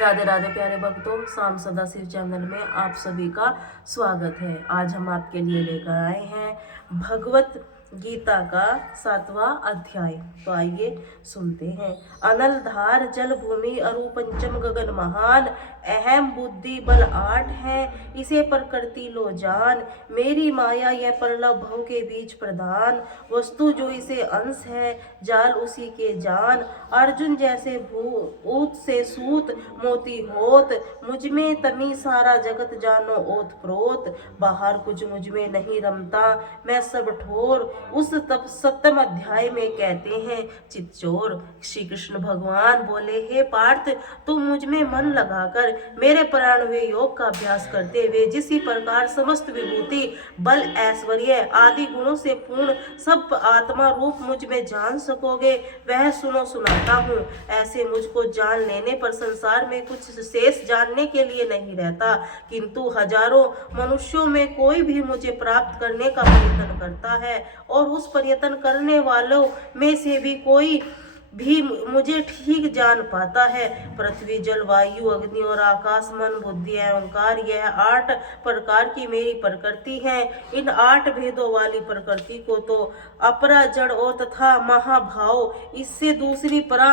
राधे राधे प्यारे भक्तों, शाम सदा शिव चैनल में आप सभी का स्वागत है। आज हम आपके लिए लेकर आए हैं भगवत गीता का 7वां अध्याय। तो आइए सुनते हैं। अनल धार जल भूमि अरु पंचम गगन महान, अहम बुद्धि बल 8 है, इसे प्रकृति लो जान। मेरी माया यह प्रलभ भव के बीच प्रधान, वस्तु जो इसे अंश है, जाल उसी के जान। अर्जुन जैसे भूत से सूत मोती होत, मुझ में तमी सारा जगत जानो ओत प्रोत। बाहर कुछ मुझ में नहीं रमता, मैं सब ठोर। उस तब 7वें अध्याय में कहते हैं चित्चोर। श्री कृष्ण भगवान बोले, हे पार्थ, तुम मुझ में मन लगाकर मेरे प्राणवे योग का अभ्यास करते हुए जिसी प्रकार समस्त विभूति बल ऐश्वर्य आदि गुणों से पूर्ण सब आत्मा रूप मुझ में जान सकोगे, वह सुनो सुनाता हूँ। ऐसे मुझको जान लेने पर संसार में कुछ शेष जानने के लिए नहीं रहता, किंतु हजारों मनुष्यों में कोई भी मुझे प्राप्त करने का प्रयत्न करता है, और उस प्रयत्न करने वालों में से भी कोई भी मुझे ठीक जान पाता है। पृथ्वी जल वायु अग्नि और आकाश मन बुद्धि अहंकार, यह 8 प्रकार की मेरी प्रकृति है। इन 8 भेदों वाली प्रकृति को तो अपरा जड़ और तथा महाभाव, इससे दूसरी परा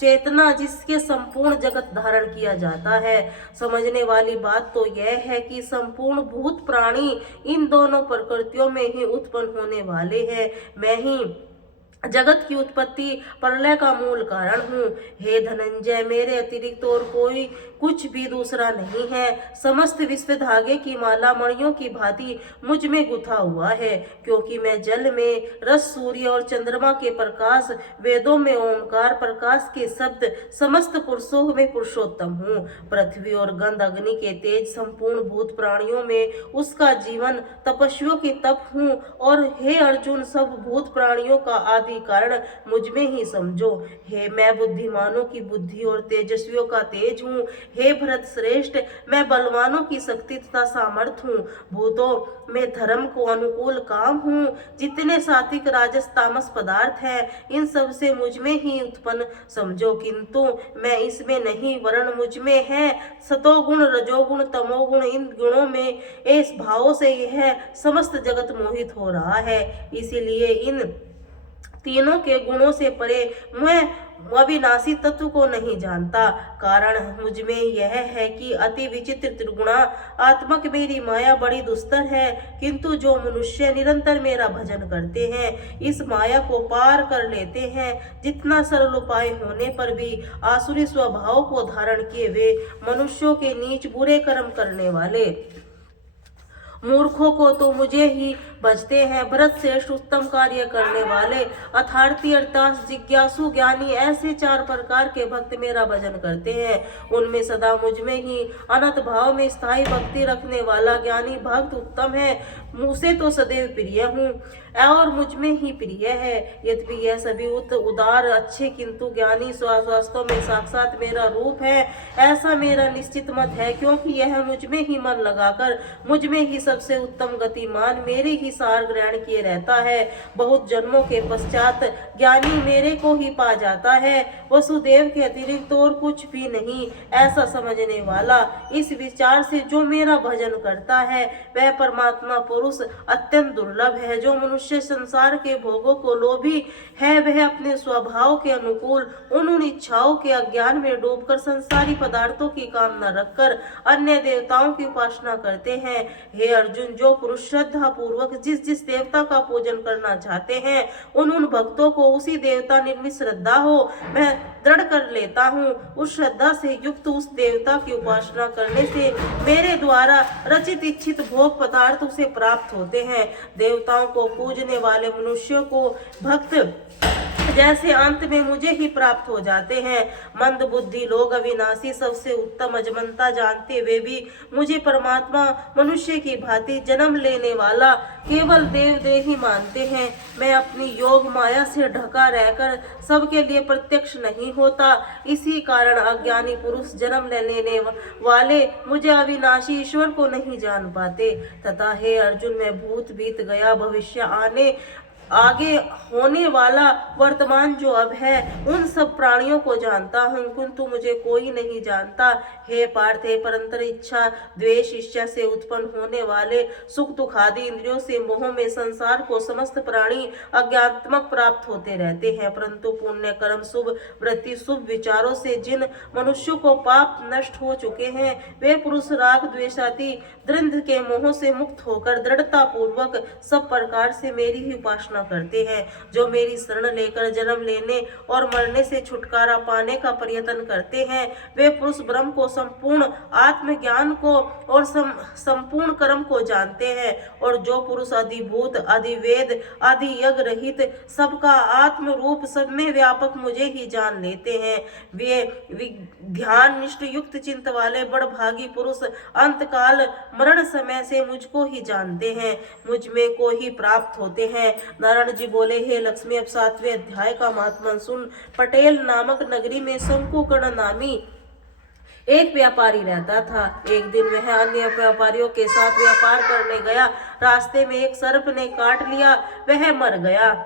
चेतना जिसके संपूर्ण जगत धारण किया जाता है। समझने वाली बात तो यह है कि संपूर्ण भूत प्राणी इन दोनों प्रकृतियों में ही उत्पन्न होने वाले हैं। मैं ही जगत की उत्पत्ति प्रलय का मूल कारण हूँ। हे धनंजय, मेरे अतिरिक्त और कोई कुछ भी दूसरा नहीं है। समस्त विश्व धागे की माला मणियों की भांति मुझ में गुथा हुआ है, क्योंकि मैं जल में रस, सूर्य और चंद्रमा के प्रकाश, वेदों में ओंकार प्रकाश के शब्द, समस्त पुरुषों में पुरुषोत्तम हूँ। पृथ्वी और गंध अग्नि के तेज, संपूर्ण भूत प्राणियों में उसका जीवन, तपस्वियों की तप हूँ। और हे अर्जुन, सब भूत प्राणियों का आदि कारण मुझ में ही समझो। हे मैं बुद्धिमानों की बुद्धि और तेजस्वियों का तेज हूँ। हे भरत श्रेष्ठ, मैं बलवानों की शक्ति तथा सामर्थ्य हूँ। भूतों में धर्म को अनुकूल काम हूँ। जितने सात्विक राजस तामस पदार्थ हैं, इन सब से मुझ में ही उत्पन्न समझो, किंतु मैं इसमें नहीं, वर्ण मुझ में है। सतोगुण रजोगुण तमोगुण, इन गुणों में इस भावों से यह समस्त जगत मोहित हो रहा है। इसीलिए इन तीनों के गुणों से परे मैं अविनाशी तत्व को नहीं जानता। कारण मुझ में यह है कि अति विचित्र त्रिगुणा आत्मक मेरी माया बड़ी दुस्तर है, किंतु जो मनुष्य निरंतर मेरा भजन करते हैं, इस माया को पार कर लेते हैं। जितना सरल उपाय होने पर भी आसुरी स्वभाव को धारण किए वे मनुष्यों के नीच बुरे कर्म करने वाले मूर्खों को तो मुझे ही भजते हैं। भरत श्रेष्ठ, उत्तम कार्य करने वाले, अर्थार्थी अर्थात जिज्ञासु ज्ञानी, ऐसे 4 प्रकार के भक्त मेरा भजन करते हैं। उनमें सदा मुझ में ही अनंत भाव में स्थायी भक्ति रखने वाला ज्ञानी भक्त उत्तम है। मुझसे तो सदैव प्रिय हूँ और मुझ में ही प्रिय है। यद्यपि यह सभी उदार अच्छे, किंतु ज्ञानी वास्तव में साक्षात मेरा रूप है, ऐसा मेरा निश्चित मत है, क्योंकि यह मुझ में ही मन लगाकर मुझ में ही सबसे उत्तम गतिमान मेरे ही सार ग्रहण किए रहता है। बहुत जन्मों के पश्चात ज्ञानी मेरे को ही पा जाता है, वसुदेव के अतिरिक्त और कुछ भी नहीं। ऐसा समझने वाला इस विचार से जो मेरा भजन करता है, वह परमात्मा पुरुष अत्यंत दुर्लभ है। जो मनुष्य संसार के भोगों को लोभी है, वह अपने स्वभाव के अनुकूल उन इच्छाओं के अज्ञान में डूबकर संसारी पदार्थों की कामना रखकर अन्य देवताओं की उपासना करते हैं। हे अर्जुन, जो पुरुष श्रद्धा पूर्वक जिस जिस देवता का पूजन करना चाहते हैं, उन भक्तों को उसी देवता निर्मित श्रद्धा हो, मैं दृढ़ कर लेता हूँ। उस श्रद्धा से युक्त उस देवता की उपासना करने से मेरे द्वारा रचित इच्छित भोग पदार्थ उसे प्राप्त होते हैं। देवताओं को पूजने वाले मनुष्यों को भक्त जैसे अंत में मुझे ही प्राप्त हो जाते हैं। मंद बुद्धि लोग अविनाशी, सबसे उत्तम अजमंता जानते वे भी मुझे परमात्मा मनुष्य की भांति जन्म लेने वाला केवल देवदेही मानते हैं। मैं अपनी योग माया से ढका रहकर सबके लिए प्रत्यक्ष नहीं होता। इसी कारण अज्ञानी पुरुष जन्म लेने वाले मुझे अविनाशी ईश्वर को नहीं जान पाते। तथा हे अर्जुन, मैं भूत बीत गया भविष्य आने आगे होने वाला वर्तमान जो अब है उन सब प्राणियों को जानता हूँ, किंतु मुझे कोई नहीं जानता। हे पार्थ, हे परंतर इच्छा द्वेष इच्छा से उत्पन्न होने वाले सुख दुख आदि इंद्रियों से मोह में संसार को समस्त प्राणी अज्ञात्मक प्राप्त होते रहते हैं, परंतु पुण्य कर्म शुभ वृत्ति शुभ विचारों से जिन मनुष्यों को पाप नष्ट हो चुके हैं वे पुरुष राग द्वेषादि द्वंद्व के मोह से मुक्त होकर दृढ़ता पूर्वक सब प्रकार से मेरी ही उपासना करते हैं। जो मेरी शरण लेकर जन्म लेने और मरने से छुटकारा पाने का प्रयत्न करते हैं वे पुरुष ब्रह्म को संपूर्ण आत्मज्ञान को और संपूर्ण कर्म को जानते हैं। और जो पुरुष अधिभूत अधिवेद आदि यज्ञ रहित सबका आत्म रूप सब में व्यापक मुझे ही जान लेते हैं वे ध्यान निष्ठ युक्त चिंत वाले बड़भागी पुरुष अंतकाल मरण समय से मुझको ही जानते हैं, मुझ में को ही प्राप्त होते हैं। नारायण जी बोले, हे लक्ष्मी, अब 7वें अध्याय का महात्म्य सुन। पटेल नामक नगरी में शंकुकर्ण नामी एक व्यापारी रहता था। एक दिन वह अन्य व्यापारियों के साथ व्यापार करने गया। रास्ते में एक सर्प ने काट लिया, वह मर गया।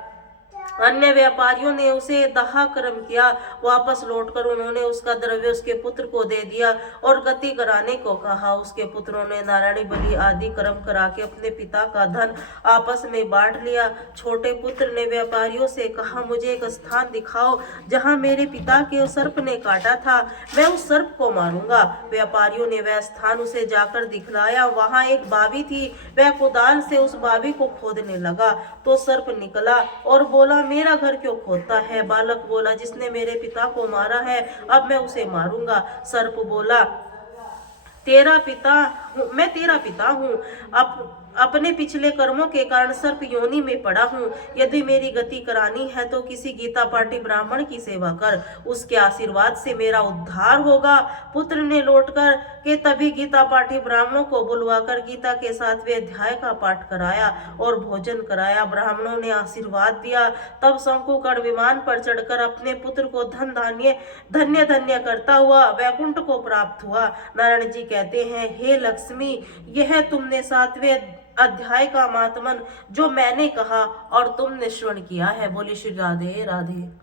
अन्य व्यापारियों ने उसे दाह कर्म किया। वापस लौटकर उन्होंने उसका द्रव्य उसके पुत्र को दे दिया और गति कराने को कहा। उसके पुत्रों ने नारायणी बलि आदि कर्म करा के अपने पिता का धन आपस में बांट लिया। छोटे पुत्र ने व्यापारियों से कहा, मुझे एक स्थान दिखाओ जहां मेरे पिता के सर्प ने काटा था, मैं उस सर्प को मारूंगा। व्यापारियों ने वह स्थान उसे जाकर दिखलाया। वहां एक बावी थी। वह कुदाल से उस बावी को खोदने लगा तो सर्प निकला और बोला, मेरा घर क्यों खोदता है? बालक बोला, जिसने मेरे पिता को मारा है अब मैं उसे मारूंगा। सर्प बोला, मैं तेरा पिता हूँ। अपने पिछले कर्मों के कारण सर्प योनि में पड़ा हूँ। यदि मेरी गति करानी है तो किसी गीता पाठी ब्राह्मण की सेवा कर, उसके आशीर्वाद से मेरा उद्धार होगा। पुत्र ने लौटकर के तभी गीता पाठी ब्राह्मणों को बुलवाकर गीता के 7वें अध्याय का पाठ कराया और भोजन कराया। ब्राह्मणों ने आशीर्वाद दिया। तब शंकुकर्ण विमान पर चढ़कर अपने पुत्र को धन्य धन्य करता हुआ वैकुंठ को प्राप्त हुआ। नारायण जी कहते हैं, हे लक्ष्मी, यह तुमने 7वें अध्याय का महात्म्य जो मैंने कहा और तुमने श्रवण किया है। बोली श्री राधे राधे।